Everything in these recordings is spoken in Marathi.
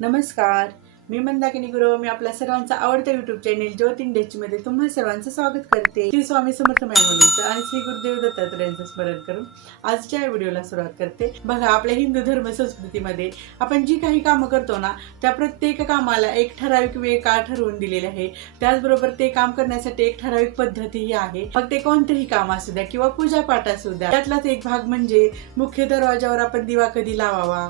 नमस्कार. मी मंदाकिनी गुरु मी आपल्या सर्वांचा आवडता युट्यूब चॅनेल ज्योत इंडियाची मध्ये तुम्हा सर्वांचं स्वागत करते. श्री स्वामी समर्थ मायमुलीचं आणि श्री गुरुदेव दत्तात्रयांचं स्मरण करून आजच्या या व्हिडिओला सुरुवात करते. बघा आपल्या हिंदू धर्म संस्कृतीमध्ये आपण जी काही कामं करतो ना त्या प्रत्येक कामाला एक ठराविक वेळ काळ ठरवून दिलेले आहे? त्याचबरोबर ते काम करण्यासाठी एक ठराविक पद्धतीही आहे. मग ते कोणतेही काम असू द्या किंवा पूजा पाठ असू द्या त्यातलाच एक भाग म्हणजे मुख्य दरवाजावर आपण दिवा कधी लावावा?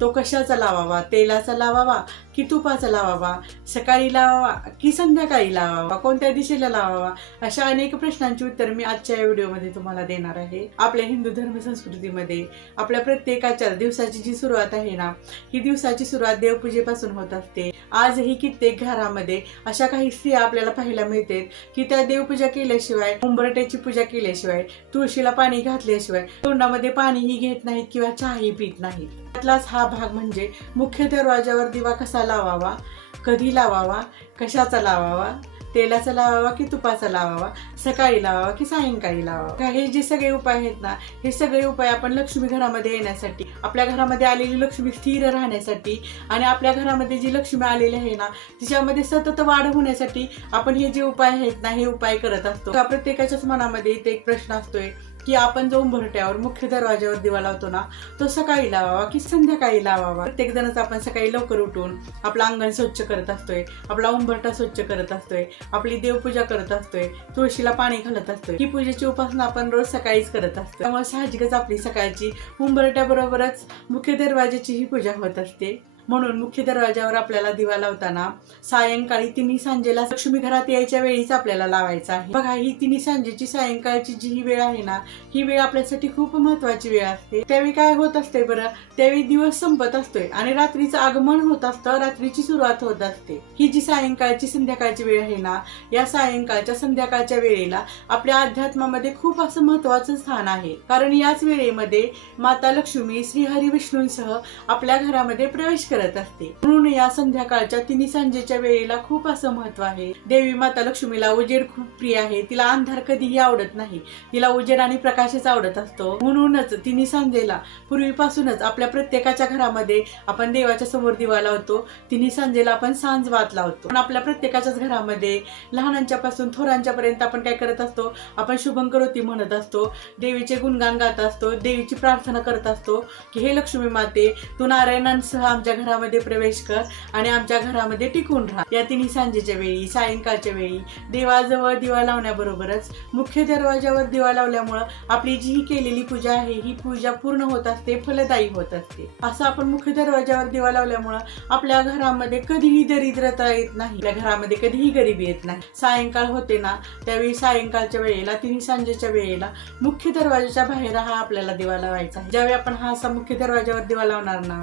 तो कशाचा लावावा? तेलाचा लावावा? की तुपाचा लावावा सकाळी लावावा की संध्याकाळी लावावा कोणत्या दिशेला लावावा अशा अनेक प्रश्नांची उत्तर मी आजच्या व्हिडिओमध्ये तुम्हाला देणार आहे. आपल्या हिंदू धर्म संस्कृतीमध्ये आपल्या प्रत्येकाच्या दिवसाची जी सुरुवात आहे ना ही दिवसाची सुरुवात देवपूजेपासून होत असते. आजही कित्येक घरामध्ये अशा काही स्त्रिया आपल्याला पाहायला मिळते की त्या देवपूजा केल्याशिवाय उंबरट्याची पूजा केल्याशिवाय तुळशीला पाणी घातल्याशिवाय तोंडामध्ये पाणीही घेत नाहीत किंवा चहाही पित नाहीत. त्यातलाच हा भाग म्हणजे मुख्य दरवाजावर दिवा कसा लावावा? कधी लावावा? कशाचा लावावा? तेलाचा लावावा की तुपाचा लावावा? सकाळी लावावा की सायंकाळी लावावा? हे जे सगळे उपाय आहेत ना हे सगळे उपाय आपण लक्ष्मी घरामध्ये येण्यासाठी आपल्या घरामध्ये आलेली लक्ष्मी स्थिर राहण्यासाठी आणि आपल्या घरामध्ये जी लक्ष्मी आलेली आहे ना तिच्यामध्ये सतत वाढ होण्यासाठी आपण हे जे उपाय आहेत ना हे उपाय करत असतो. का प्रत्येकाच्याच मनामध्ये इथे एक प्रश्न असतोय की आपण जो उंबरट्यावर मुख्य दरवाज्यावर दिवा लावतो ना तो सकाळी लावावा की संध्याकाळी लावावा. प्रत्येक जणच आपण सकाळी लवकर उठून आपलं अंगण स्वच्छ करत असतोय आपला उंबरटा स्वच्छ करत असतोय आपली देवपूजा करत असतोय तुळशीला पाणी घालत असतोय. ही पूजेची उपासना आपण रोज सकाळीच करत असतो त्यामुळे साहजिकच आपली सकाळची उंबरट्याबरोबरच मुख्य दरवाज्याची ही पूजा होत असते. म्हणून मुख्य दरवाजावर आपल्याला दिवा लावताना सायंकाळी तिन्ही सांजेला लक्ष्मी घरात यायच्या वेळीच आपल्याला लावायचा आहे. बघा ही तिन्ही सांजेची सायंकाळची जी ही वेळ आहे ना ही वेळ आपल्यासाठी खूप महत्वाची वेळ असते. त्यावेळी काय होत असते बरं? त्यावेळी दिवस संपत असतोय आणि रात्रीचं आगमन होत असतं रात्रीची सुरुवात होत असते. ही जी सायंकाळची संध्याकाळची वेळ आहे ना या सायंकाळच्या संध्याकाळच्या वेळेला आपल्या अध्यात्मामध्ये खूप असं महत्वाचं स्थान आहे. कारण याच वेळेमध्ये माता लक्ष्मी श्रीहरी विष्णूंसह आपल्या घरामध्ये प्रवेश करत करत असते. म्हणून या संध्याकाळच्या तिन्ही सांजेच्या वेळेला खूप असं महत्त्व आहे. देवी माता लक्ष्मीला उजेड खूप प्रिय आहे. तिला अंधार कधीही आवडत नाही. तिला उजेड आणि प्रकाशच आवडत असतो. म्हणूनच तिन्ही सांजेला पूर्वीपासूनच आपल्या प्रत्येकाच्या घरामध्ये आपण देवाच्या समोर दिवा लावतो. तिन्ही सांजेला आपण सांज वात लावतो. पण आपल्या प्रत्येकाच्याच घरामध्ये लहानांच्या पासून थोरांच्या पर्यंत आपण काय करत असतो? आपण शुभंकरोती म्हणत असतो. देवीचे गुणगान गात असतो. देवीची प्रार्थना करत असतो की हे लक्ष्मी माते तू नारायणांसह आमच्या घरामध्ये प्रवेश कर आणि आमच्या घरामध्ये टिकून राहा. या तिन्ही सांजेच्या वेळी सायंकाळच्या वेळी देवाजवळ दिवा लावण्याबरोबरच मुख्य दरवाजावर दिवा लावल्यामुळं आपली जी ही केलेली पूजा आहे ही पूजा पूर्ण होत असते फलदायी होत असते. असं आपण मुख्य दरवाजावर दिवा लावल्यामुळं आपल्या घरामध्ये कधीही दरिद्रता येत नाही. आपल्या घरामध्ये कधीही गरिबी येत नाही. सायंकाळ होते ना त्यावेळी सायंकाळच्या वेळेला तिन्ही सांजेच्या वेळेला मुख्य दरवाजाच्या बाहेर हा आपल्याला दिवा लावायचा ज्यावेळी आपण हा असा मुख्य दरवाजावर दिवा लावणार ना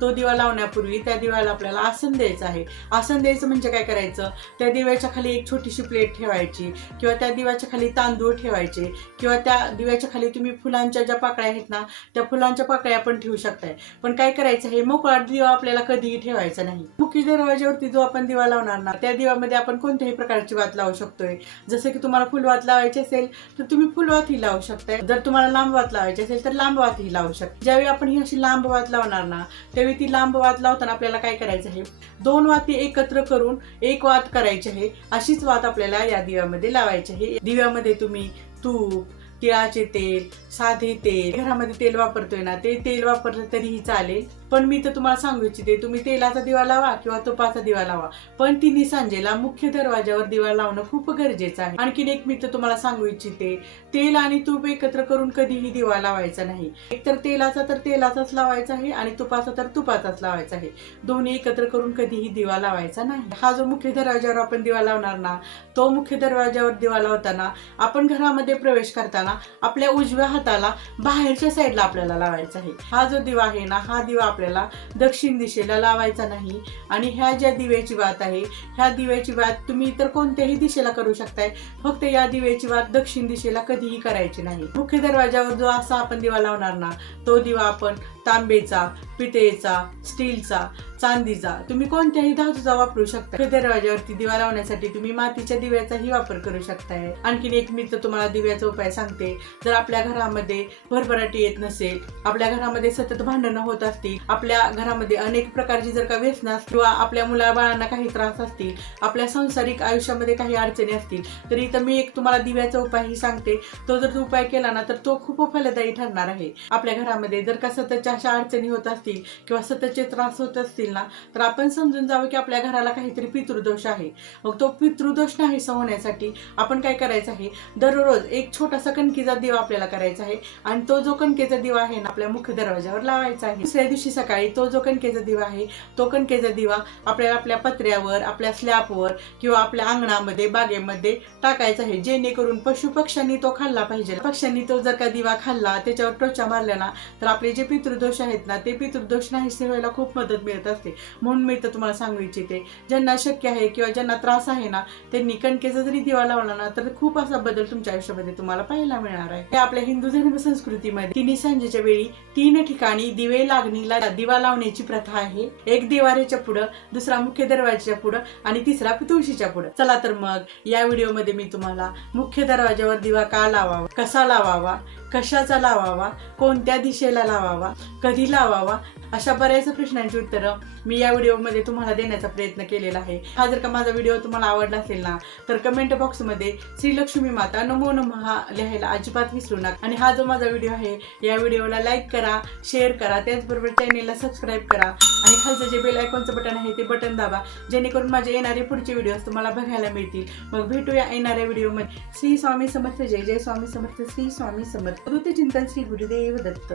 तो दिवा लावण्या लावण्यापूर्वी त्या दिव्याला आपल्याला आसन द्यायचं आहे. आसन द्यायचं म्हणजे काय करायचं? त्या दिव्याच्या खाली एक छोटीशी प्लेट ठेवायची किंवा त्या दिव्याच्या खाली तांदूळ ठेवायचे किंवा त्या दिव्याच्या खाली तुम्ही फुलांच्या ज्या पाकळ्या आहेत ना त्या फुलांच्या पाकळ्या आपण ठेवू शकताय. पण काय करायचं हे मोकळा दिवा आपल्याला कधीही ठेवायचा नाही. मुख्य दरवाज्यावरती जो आपण दिवा लावणार ना त्या दिव्यामध्ये आपण कोणत्याही प्रकारची वात लावू शकतोय. जसं की तुम्हाला फुलवात लावायची असेल तर तुम्ही फुलवात ही लावू शकताय. जर तुम्हाला लांब वात लावायची असेल तर लांब वात ही लावू शकता. ज्यावेळी आपण ही अशी लांब वात लावणार ना त्यावेळी ती लांब वात लावताना आपल्याला काय करायचं आहे? दोन वाती एकत्र करून एक वात करायची आहे. अशीच वात आपल्याला या दिव्यामध्ये लावायची आहे. दिव्यामध्ये तुम्ही तूप तिळाचे तेल साधे तेल घरामध्ये तेल वापरतोय ना ते तेल वापरलं तरीही चालेल. पण मी तर तुम्हाला सांगू इच्छिते तुम्ही तेलाचा दिवा लावा किंवा तुपाचा दिवा लावा. पण तिन्ही सांजेला मुख्य दरवाजावर दिवा लावणं खूप गरजेचं आहे. आणखीन एक मी तर तुम्हाला सांगू इच्छिते तेल आणि तूप एकत्र करून कधीही दिवा लावायचा नाही. एकतर तेलाचा तर तेलाचाच लावायचा आहे आणि तुपाचा तर तुपाचाच लावायचा आहे. दोन्ही एकत्र करून कधीही दिवा लावायचा नाही. हा जो मुख्य दरवाजावर आपण दिवा लावणार ना तो मुख्य दरवाजावर दिवा लावताना आपण घरामध्ये प्रवेश करताना आपल्या उजव्या हाताला बाहेरच्या साईडला आपल्याला लावायचा आहे. हा जो दिवा आहे ना हा दिवा आपल्याला दक्षिण दिशेला लावायचा नाही. आणि ह्या ज्या दिव्याची वात आहे ह्या दिव्याची वात तुम्ही इतर कोणत्याही दिशेला करू शकताय. फक्त या दिव्याची वात दक्षिण दिशेला कधीही करायची नाही. मुख्य दरवाजावर जो असा आपण दिवा लावणार ना तो दिवा आपण तांबेचा पितळेचा स्टीलचा चांदीचा तुम्ही कोणत्याही धातूचा वापरू शकता दरवाजावरती दिवा लावण्यासाठी तुम्ही मातीच्या दिव्याचाही वापर करू शकताय. आणखीन एक मी तर तुम्हाला दिव्याचा उपाय सांगते. जर आपल्या घरामध्ये भरभराटी येत नसेल आपल्या घरामध्ये सतत भांडणं होत असतील आपल्या घरामध्ये अनेक प्रकारची जर का व्यसना किंवा आपल्या मुला बाळांना काही त्रास असतील आपल्या संसारिक आयुष्यामध्ये काही अडचणी असतील तर इथं मी एक तुम्हाला दिव्याचा उपाय ही सांगते. तो जर उपाय केला ना तर तो खूप फलदायी ठरणार आहे. आपल्या घरामध्ये जर का सततच्या अशा अडचणी होत असतील किंवा सततचे त्रास होत असतील ना तर आपण समजून जावं की आपल्या घराला काहीतरी पितृदोष आहे. मग तो पितृदोष नाही होण्यासाठी आपण काय करायचं आहे? दररोज एक छोटासा कणकीचा दिवा आपल्याला करायचा आहे आणि तो जो कणकेचा दिवा आहे ना आपल्या मुख्य दरवाजावर लावायचा आहे. दुसऱ्या दिवशी सकाळी तो जो कणकेचा दिवा आहे तो कणकेचा दिवा आपल्याला आपल्या पत्र्यावर आपल्या स्लॅबवर किंवा आपल्या अंगणामध्ये बागेमध्ये टाकायचा आहे. जेणेकरून पशु पक्ष्यांनी तो खाल्ला पाहिजे. पक्ष्यांनी तो जर का दिवा खाल्ला त्याच्यावर टोचा मारल्या ना तर आपले जे पितृदोष आहेत ना ते पितृदोष नाहीसे व्हायला खूप मदत मिळत असते. म्हणून मी तर तुम्हाला सांगू इच्छिते ज्यांना शक्य आहे किंवा ज्यांना त्रास आहे ना त्यांनी कणकेचा जरी दिवा लावला ना तर खूप असा बदल तुमच्या आयुष्यामध्ये तुम्हाला पाहायला मिळणार आहे. हे आपल्या हिंदू धर्म संस्कृतीमध्ये तिन्ही सांजेच्या वेळी तीन ठिकाणी दिवे लागणीला दिवा लावण्याची प्रथा आहे. एक दिवारीच्या पुढं दुसरा मुख्य दरवाजाच्या पुढं आणि तिसरा तुळशीच्या पुढं. चला तर मग या व्हिडिओमध्ये मी तुम्हाला मुख्य दरवाजावर दिवा का लावावा कसा लावावा कशाचा लावावा? कोणत्या दिशेला लावावा? कधी लावावा? अशा बऱ्याच प्रश्नांची उत्तरं मी या व्हिडिओमध्ये तुम्हाला देण्याचा प्रयत्न केलेला आहे. हा जर का माझा व्हिडिओ तुम्हाला आवडला असेल ना तर कमेंट बॉक्समध्ये श्री लक्ष्मी माता नमो नमहा लिहायला अजिबात विसरू नका. आणि हा जो माझा व्हिडिओ आहे या व्हिडिओला लाईक करा शेअर करा त्याचबरोबर चॅनेलला सबस्क्राईब करा. आणि खालचं जे बेल आयकॉनचं बटन आहे ते बटन दाबा. जेणेकरून माझे येणारे पुढचे व्हिडिओज तुम्हाला बघायला मिळतील. मग भेटूया येणाऱ्या व्हिडिओमध्ये श्री स्वामी समर्थ जय जय स्वामी समर्थ श्री स्वामी समर्थ. चिंतन श्री गुरुदेव दत्त